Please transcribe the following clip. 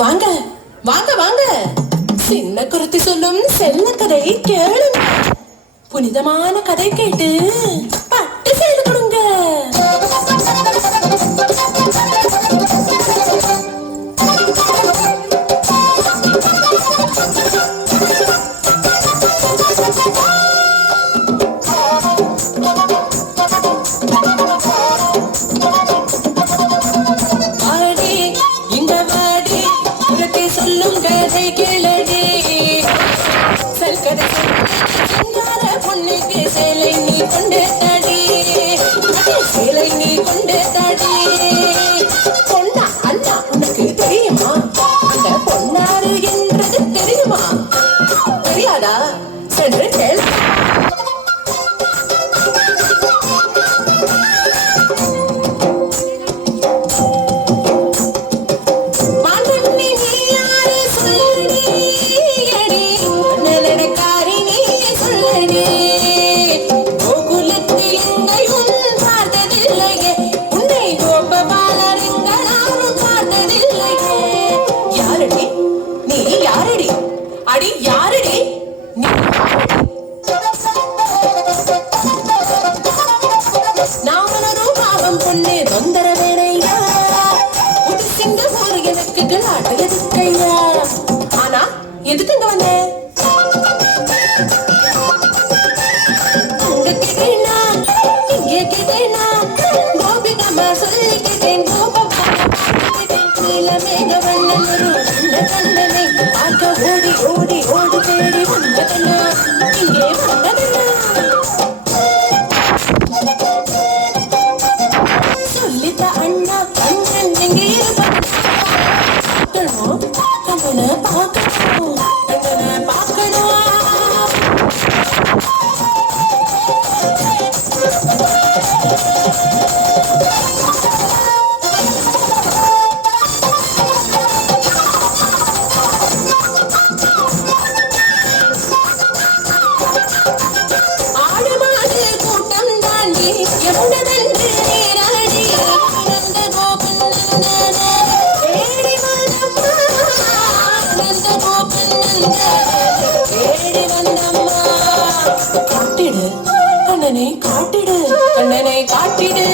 வாங்க வாங்க வாங்க, சின்ன குருத்தி சொல்லும் செல்ல கதை கேளுங்க. புனிதமான கதை கேட்டு பட்டு செய்து கொடுங்க. பொண்ணுக்கு சேலை நீ கொண்டு தாடி, சேலை நீ கொண்டு தாடி. பொண்ணா அண்ணா உனக்கு தெரியுமா? அந்த பொன்னாரு என்றது தெரியுமா? தெரியாதா? சென்று கேளு. அடி யாரடி நீ? நாமளும் பாவம் பொண்ணு தொந்தர வேறையா, ஒரு சிங்க ஒரு எனக்கு கலாட்டு எதுக்கையா? ஆனா எதுக்கு இங்க வந்த? அங்க கேட்டேனா இங்க கேட்டேனா, கோபிகமா சொல்லி கேட்டேன். கோபம் நீலமேக வண்ணன் ஒரு சின்ன கண்ணனை பார்க்க ஓடி ஓடி ஓடி தேடி வந்ததனா, இங்கே வந்ததனா? சொல்லித்த அண்ணா அண்ணன் எங்கே இருப்பான்? கண்ணனை பார்க்கணும், கண்ணனை பார்க்கணும். காட்டிடு கண்ணனை காட்டிடு, கண்ணனை காட்டிடு.